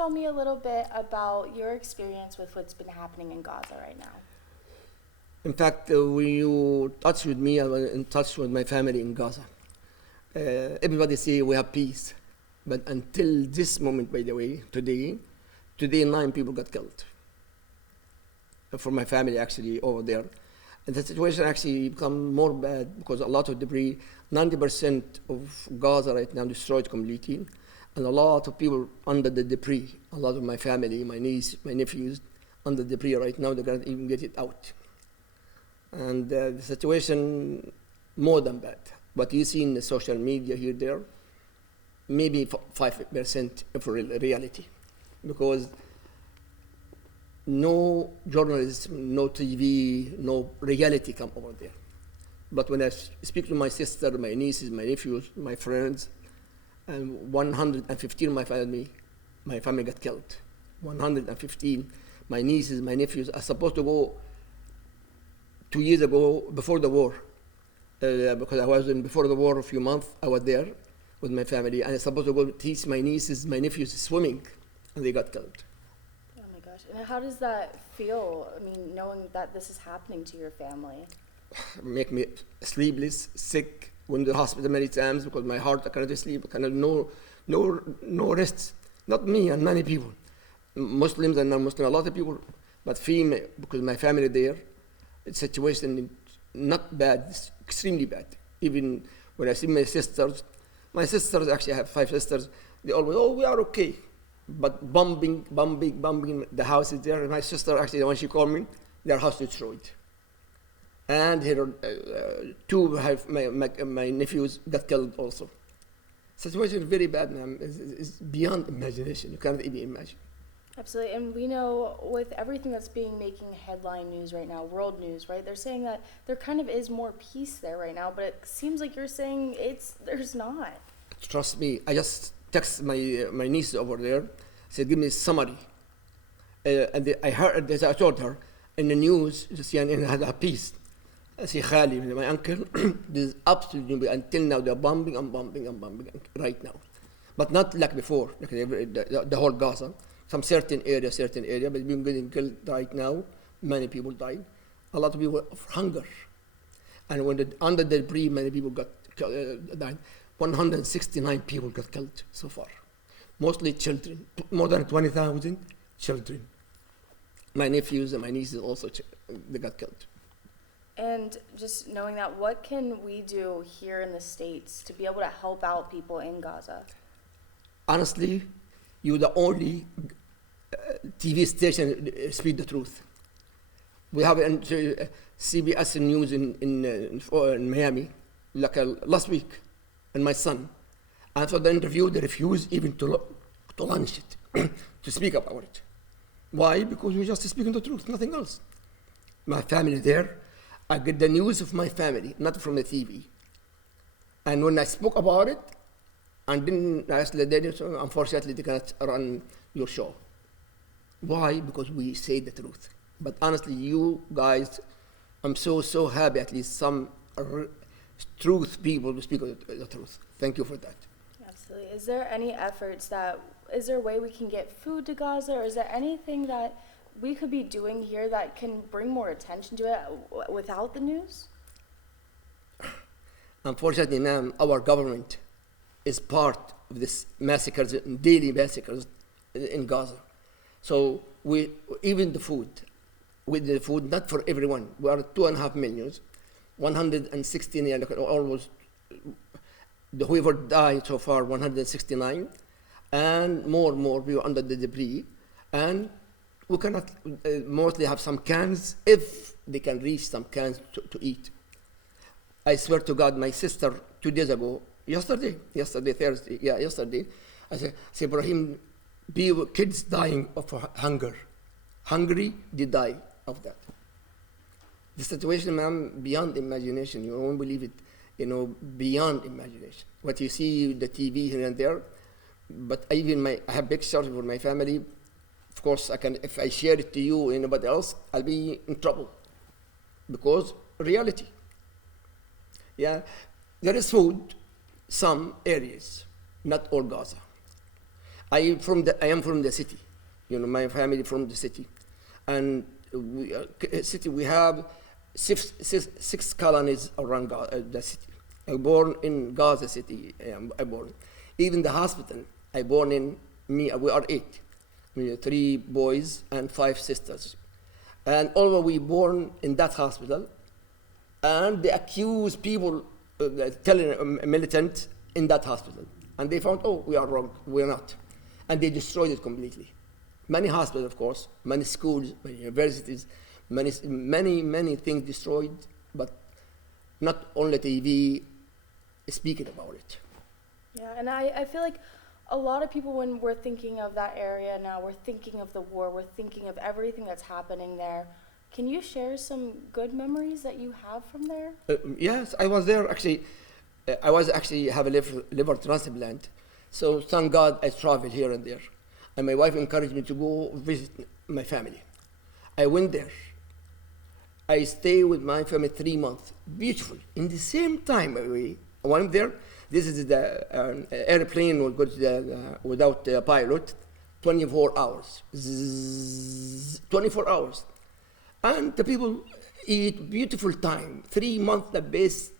tell me a little bit about your experience with what's been happening in Gaza right now? In fact, when you touch with me, I was in touch with my family in Gaza. Everybody say we have peace, but until this moment, by the way, today 9 people got killed. For my family, actually, over there. And the situation actually become more bad because a lot of debris, 90% of Gaza right now destroyed completely, and a lot of people under the debris. A lot of my family, my niece, my nephews, under the debris right now, they can't even get it out. And the situation more than bad. What you see in the social media here, there, maybe 5% of reality, because no journalism, no TV, no reality come over there. But when I speak to my sister, my nieces, my nephews, my friends, and 115 of my family got killed. 115, my nieces, my nephews are supposed to go 2 years ago, before the war, because I was in before the war a few months, I was there with my family, and I was supposed to go teach my nieces, my nephews swimming, and they got killed. Oh my gosh, and how does that feel? I mean, knowing that this is happening to your family? Make me sleepless, sick, went to the hospital many times because my heart, I cannot sleep, I cannot, no rest. Not me and many people, Muslims and non-Muslims, a lot of people, but female, because my family there, the situation not bad, it's extremely bad. Even when I see my sisters actually I have 5 sisters, they always, oh, we are okay. But bombing, the house is there. My sister actually, when she called me, their house destroyed. And here, 2 of my nephews got killed also. Situation is very bad, ma'am. It's beyond imagination. You can't even imagine. Absolutely, and we know with everything that's being making headline news right now, world news, right? They're saying that there kind of is more peace there right now, but it seems like you're saying there's not. Trust me, I just text my niece over there, said, give me a summary. And I heard, as I told her, in the news, the CNN had a piece. I say, Khali, my uncle, this is absolutely, until now, they're bombing right now. But not like before, like the whole Gaza. Some certain area, but being getting killed right now, many people died. A lot of people of hunger. And when under the debris, many people died. 169 people got killed so far. Mostly children, more than 20,000 children. My nephews and my nieces also, they got killed. And just knowing that, what can we do here in the States to be able to help out people in Gaza? Honestly, you're the only TV station speak the truth. We have CBS News in Miami, like last week, and my son. After the interview, they refused even to launch it, to speak about it. Why? Because we're just speaking the truth, nothing else. My family there, I get the news of my family, not from the TV. And when I spoke about it, and then I asked the daddy, so unfortunately they cannot run your show. Why? Because we say the truth. But honestly, you guys, I'm so happy at least some truth people to speak the truth. Thank you for that. Absolutely. Is there any efforts is there a way we can get food to Gaza, or is there anything that we could be doing here that can bring more attention to it without the news? Unfortunately, ma'am, our government is part of this massacres, daily massacres in Gaza. So even the food, with the food, not for everyone. We are 2.5 million, 116, almost, whoever died so far, 169, and more people under the debris. And we cannot mostly have some cans, if they can reach some cans to eat. I swear to God, my sister 2 days ago, yesterday, Thursday, I said, Ibrahim, kids dying of hunger. Hungry, they die of that. The situation, ma'am, beyond imagination. You won't believe it, beyond imagination. What you see, the TV here and there, but I have pictures for my family. Of course, if I share it to you or anybody else, I'll be in trouble. Because reality. Yeah, there is food, some areas, not all Gaza. I am from the city. My family from the city, and we have six colonies around the city. I born in Gaza City. I born. Even the hospital I born in. We are 8. We are 3 boys and 5 sisters, and all we born in that hospital. And they accuse people, telling militant in that hospital, and they found, we are wrong. We are not, and they destroyed it completely. Many hospitals, of course, many schools, many universities, many things destroyed, but not only TV speaking about it. Yeah, and I feel like a lot of people, when we're thinking of that area now, we're thinking of the war, we're thinking of everything that's happening there. Can you share some good memories that you have from there? Yes, I was there actually. I was actually have a liver transplant, so thank God I traveled here and there. And my wife encouraged me to go visit my family. I went there. I stayed with my family 3 months. Beautiful. In the same time, by the way, when I'm there, this is the airplane will go to without the pilot, 24 hours. 24 hours. And the people eat beautiful time. 3 months, the best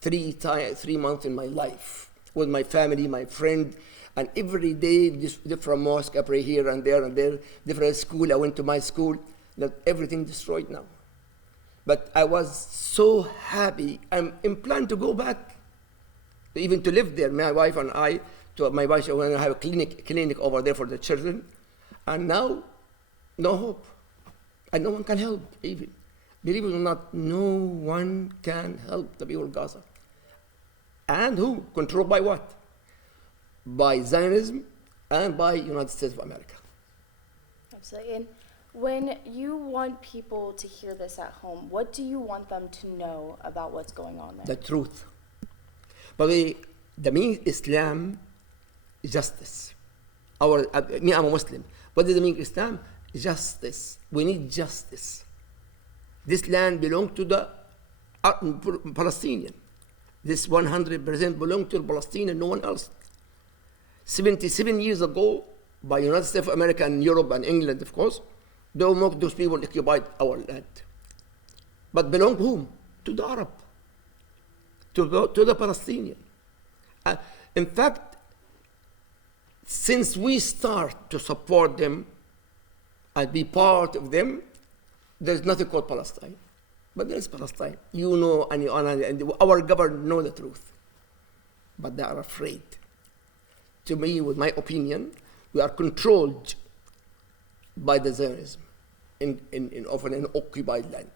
3 months in my life with my family, my friend. And every day, different mosque, I pray here and there, different school. I went to my school. That everything destroyed now. But I was so happy. I'm in plan to go back, even to live there. My wife and I. My wife want to have a clinic over there for the children. And now, no hope. And no one can help, even. Believe it or not, no one can help the people of Gaza. And who? Controlled by what? By Zionism and by United States of America. Absolutely. And when you want people to hear this at home, what do you want them to know about what's going on there? The truth. But the meaning Islam is justice. Me, I'm a Muslim. What does the meaning Islam? Justice. We need justice. This land belongs to the Palestinian. This 100% belongs to the Palestinian, no one else. 77 years ago, by United States of America and Europe and England, of course, those people occupied our land. But belong to whom? To the Arab, to the Palestinian. In fact, since we start to support them and be part of them, there's nothing called Palestine. But there is Palestine. You know, and our government know the truth. But they are afraid. To me, with my opinion, we are controlled by the Zionism in often an occupied land.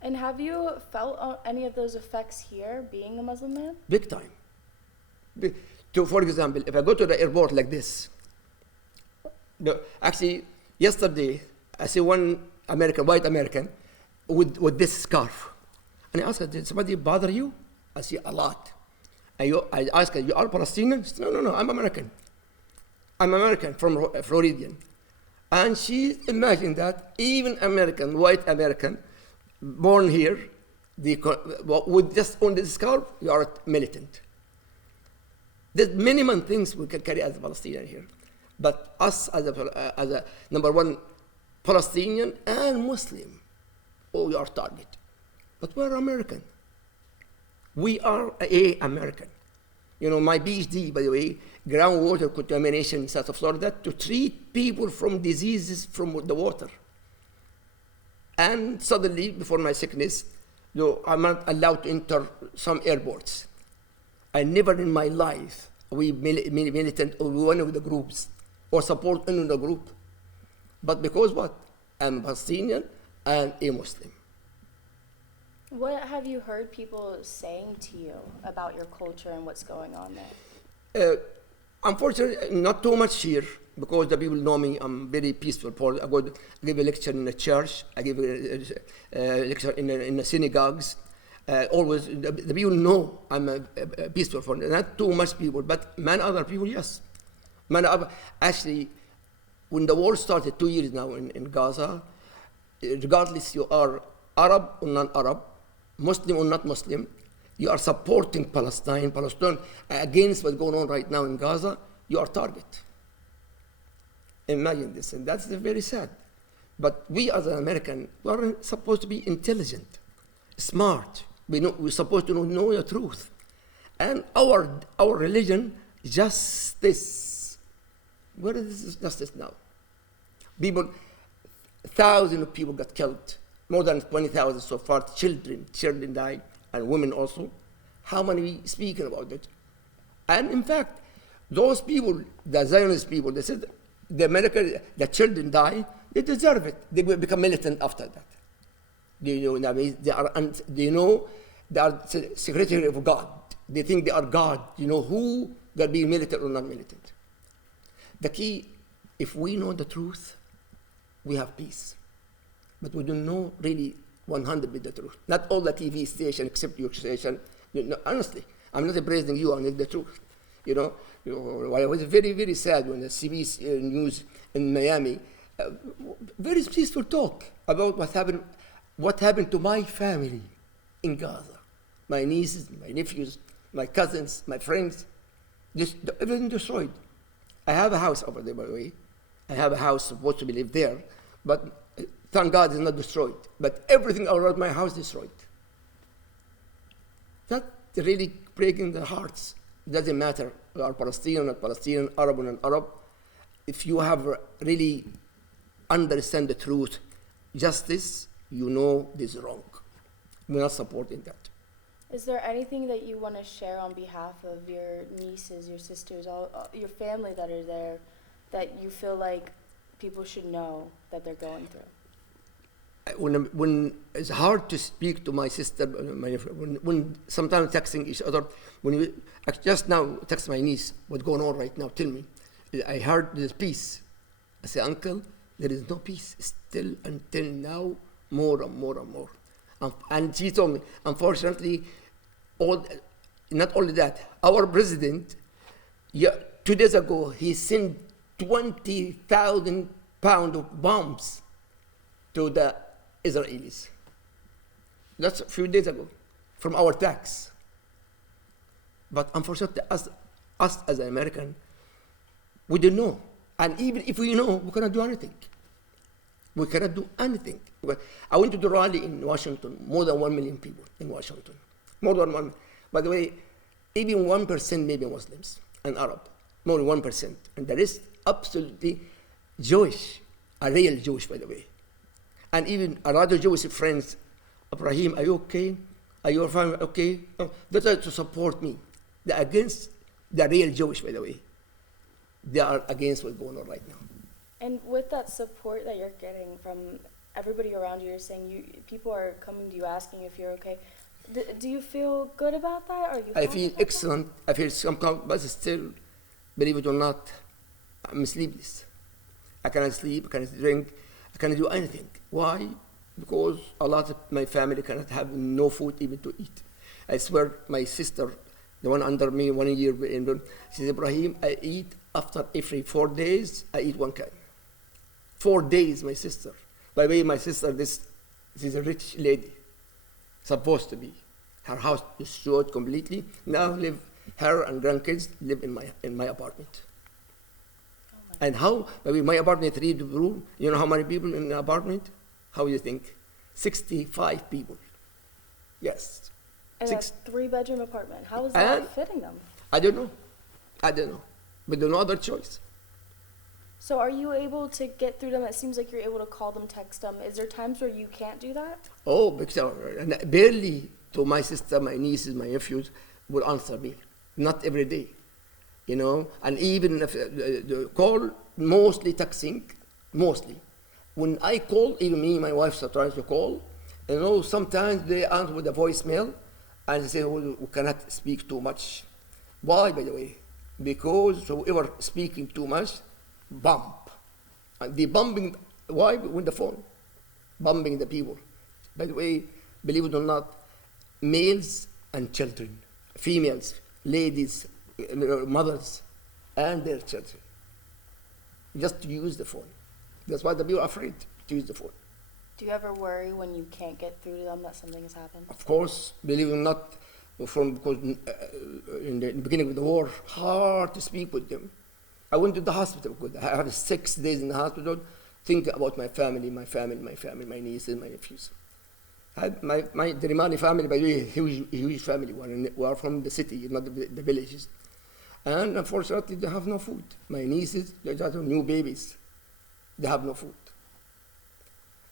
And have you felt any of those effects here, being a Muslim man? Big time. For example, if I go to the airport like this, actually, yesterday, I see one white American, with this scarf. And I asked her, did somebody bother you? I see a lot. I asked her, you are Palestinian? She said, no, I'm American. I'm American, from Floridian. And she imagined that even American, white American, born here, with just on this scarf, you are militant. There's minimum things we can carry as a Palestinian here. But us as a number one, Palestinian and Muslim, we are target. But we're American. We are American. My PhD, by the way, groundwater contamination in south of Florida, to treat people from diseases from the water. And suddenly, before my sickness, I'm not allowed to enter some airports. I never in my life, we militant or one of the groups, or support any of the group. But because what? I'm Palestinian and a Muslim. What have you heard people saying to you about your culture and what's going on there? Unfortunately, not too much here, because the people know me. I'm very peaceful. I give a lecture in a church. I give a lecture in the synagogues. Always, the people know I'm a peaceful person. Not too much people, but many other people, yes. Actually, when the war started 2 years now in Gaza, regardless you are Arab or non-Arab, Muslim or not Muslim, you are supporting Palestine against what's going on right now in Gaza, you are target. Imagine this, and that's very sad. But we as an American, we are supposed to be intelligent, smart. We're supposed to know the truth. And our religion, justice. Where is this justice now? Thousands of people got killed. More than 20,000 so far. Children died, and women also. How many speaking about it? And in fact, those people, the Zionist people, they said the children die, they deserve it. They will become militant after that. They are secretary of God. They think they are God. Who they're being militant or not militant. The key, if we know the truth, we have peace. But we don't know really 100% the truth. Not all the TV station, except your station. Honestly, I'm not praising you, I know the truth. I was very, very sad when the CBS News in Miami, very peaceful talk about what happened to my family in Gaza. My nieces, my nephews, my cousins, my friends, everything destroyed. I have a house over there, by the way. I have a house supposed to be live there, but thank God it's not destroyed. But everything around my house destroyed. That really breaking the hearts. It doesn't matter, we are Palestinian, not Palestinian, Arab, not Arab. If you have really understand the truth, justice, this is wrong. We're not supporting that. Is there anything that you want to share on behalf of your nieces, your sisters, all your family that are there, that you feel like people should know that they're going through? When it's hard to speak to my sister, when sometimes texting each other, I just now text my niece, what's going on right now, tell me. I heard there's peace. I say, uncle, there is no peace. Still until now, more and more and more. And she told me, unfortunately, not only that, our president, 2 days ago, he sent 20,000 pounds of bombs to the Israelis. That's a few days ago, from our tax. But unfortunately, us as an American, we don't know. And even if we know, we cannot do anything. We cannot do anything. I went to the rally in Washington, more than 1 million people in Washington. More than 1. By the way, even 1% maybe Muslims and Arab, more than 1%. And the rest absolutely Jewish, a real Jewish, by the way. And even a lot of Jewish friends, Ibrahim, are you okay? Are your family okay? They try to support me. They're against the real Jewish, by the way. They are against what's going on right now. And with that support that you're getting from everybody around you, you're saying people are coming to you asking if you're okay. Do you feel good about that? Are you? I feel excellent. I feel some calm, but still, believe it or not, I'm sleepless. I cannot sleep, I cannot drink, I cannot do anything. Why? Because a lot of my family cannot have no food even to eat. I swear, my sister, the one under me, 1 year in, she says, Ibrahim, I eat after every 4 days, I eat 1 can. 4 days, my sister. By the way, my sister, she's a rich lady, supposed to be. Her house is destroyed completely. Now her and grandkids live in my apartment. Oh and how? Maybe my apartment 3-room. You know how many people in the apartment? How do you think? 65 people. Yes. And a 3-bedroom apartment. How is that fitting them? I don't know. But there's no other choice. So are you able to get through them? It seems like you're able to call them, text them. Is there times where you can't do that? Oh, because barely to my sister, my nieces, my nephews will answer me. Not every day, And even if the call, mostly texting, mostly. When I call, even me, my wife are trying to call, sometimes they answer with a voicemail, and they say, we cannot speak too much. Why, by the way? Because whoever speaking too much, bump. And the bumping, why? With the phone. Bumping the people. By the way, believe it or not, males and children, females, ladies, mothers, and their children, just to use the phone. That's why the people are afraid to use the phone. Do you ever worry when you can't get through to them that something has happened? Of course, believe it or not, because in the beginning of the war, hard to speak with them. I went to the hospital because I had 6 days in the hospital thinking about my family, my nieces, my nephews. My Dremali family, by the way, huge family. We are from the city, not the villages. And unfortunately, they have no food. My nieces, they have new babies. They have no food.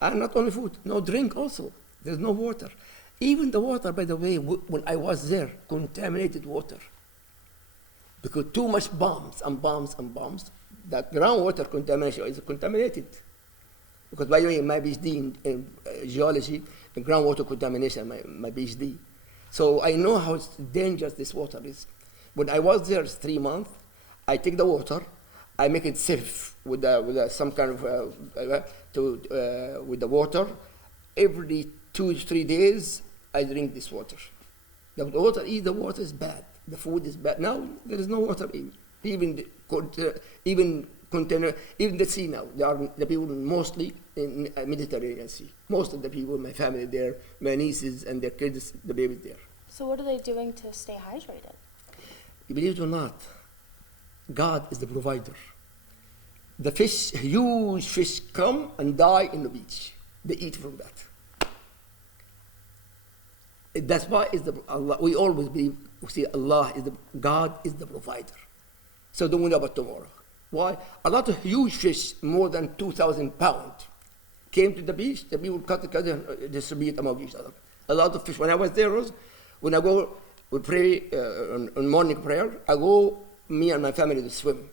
And not only food, no drink also. There's no water. Even the water, by the way, when I was there, contaminated water. Because too much bombs, that groundwater contamination is contaminated. Because by the way, my PhD in geology, in groundwater contamination, my PhD. So I know how dangerous this water is. When I was there 3 months, I take the water, I make it safe with some kind of with the water. Every 2 to 3 days, I drink this water. The water is bad. The food is bad. Now there is no water even the sea now. The people mostly in Mediterranean Sea. Most of the people, my family there, my nieces and their kids, the babies there. So what are they doing to stay hydrated? You believe it or not, God is the provider. The fish, huge fish, come and die in the beach. They eat from that. That's why Allah. We always believe. We see God is the provider. So don't worry about tomorrow. Why? A lot of huge fish, more than 2,000 pounds, came to the beach. The people cut and distribute among each other. A lot of fish. When I was there, when I go, we pray on morning prayer. I go, me and my family to swim,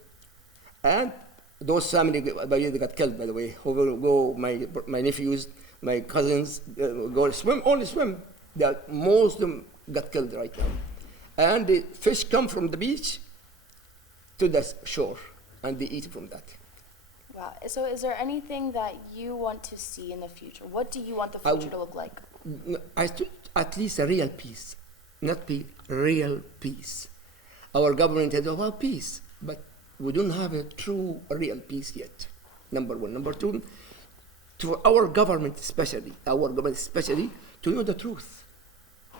and those family they got killed. By the way, who will go? My nephews, my cousins go swim. Only swim. Most of them got killed right now, and the fish come from the beach to the shore, and they eat from that. Wow. So is there anything that you want to see in the future? What do you want the future to look like? At least a real peace, not peace, real peace. Our government has about peace, but we don't have a true, real peace yet. Number one. Number two, to our government especially, to know the truth.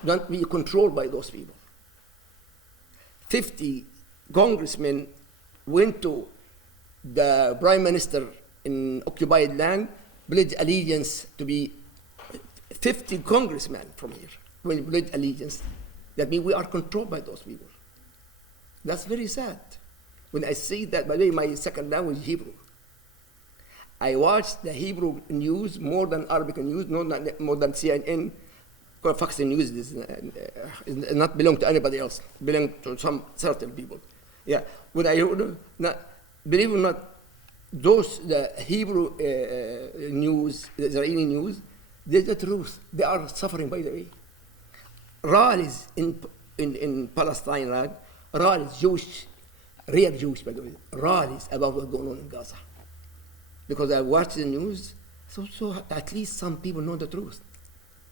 Don't be controlled by those people. 50 congressmen went to the prime minister in occupied land, pledged allegiance to be 50 congressmen from here. When pledge allegiance, that means we are controlled by those people. That's very sad. When I see that, by the way, my second language is Hebrew. I watch the Hebrew news more than Arabic news, more than CNN. Fox News is not belong to anybody else. Belong to some certain people. Yeah. When I believe it or not, the Hebrew news, the Israeli news, they're the truth. They are suffering, by the way. Rallies in Palestine, right? Rallies, Jewish, real Jewish, by the way. Rallies about what's going on in Gaza. Because I watch the news, so at least some people know the truth.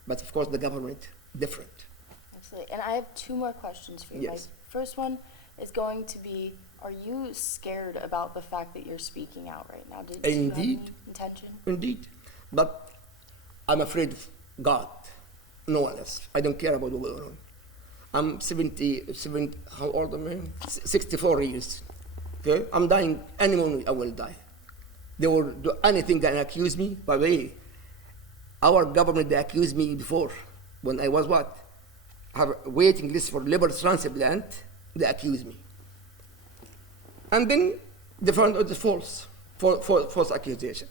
But of course, the government, different. Absolutely. And I have 2 more questions for you. Yes. My first one is going to be, are you scared about the fact that you're speaking out right now? Do you have any intention? Indeed. But I'm afraid of God. No one else. I don't care about what's going on. I'm 77, how old am I? 64 years. Okay? I'm dying. Any moment I will die. They will do anything and accuse me. By the way, our government, they accused me before. When I was have a waiting list for liver transplant, they accused me. And then they found out it's false accusation.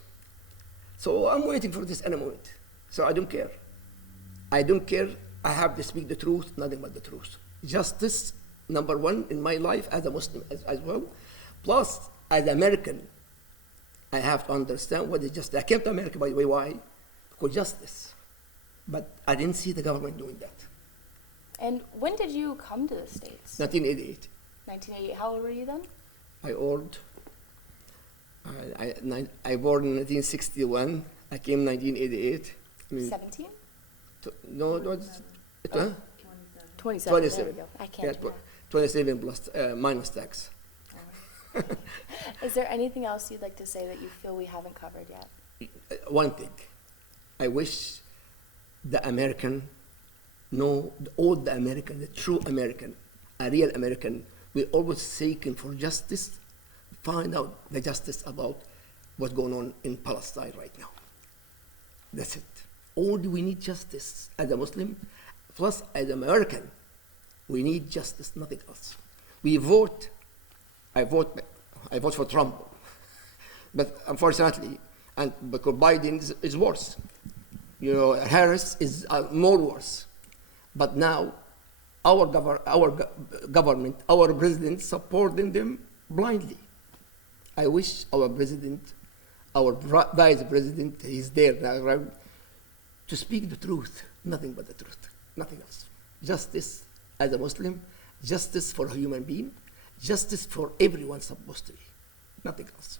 So I'm waiting for this any moment. So I don't care. I don't care. I have to speak the truth, nothing but the truth. Justice, number one in my life as a Muslim as well. Plus, as an American, I have to understand what is justice. I came to America, by the way, why? Because justice. But I didn't see the government doing that. And when did you come to the States? 1988. 1988. How old were you then? I born in 1961. I came 1988. 17? No, it was... 27. 27. There we go. I can't. Yeah, 27 plus minus tax. Is there anything else you'd like to say that you feel we haven't covered yet? One thing. I wish the American all the American, the true American, a real American, we always seeking for justice find out the justice about what's going on in Palestine right now. That's it. Only we need justice as a Muslim, plus as an American, we need justice, nothing else. We vote. I vote for Trump, but unfortunately, and because Biden is worse. You know, Harris is more worse. But now, our government, our president, supporting them blindly. I wish our president, our vice president, is there now, right, to speak the truth, nothing but the truth, nothing else. Justice as a Muslim, justice for a human being, justice for everyone supposed to be, nothing else.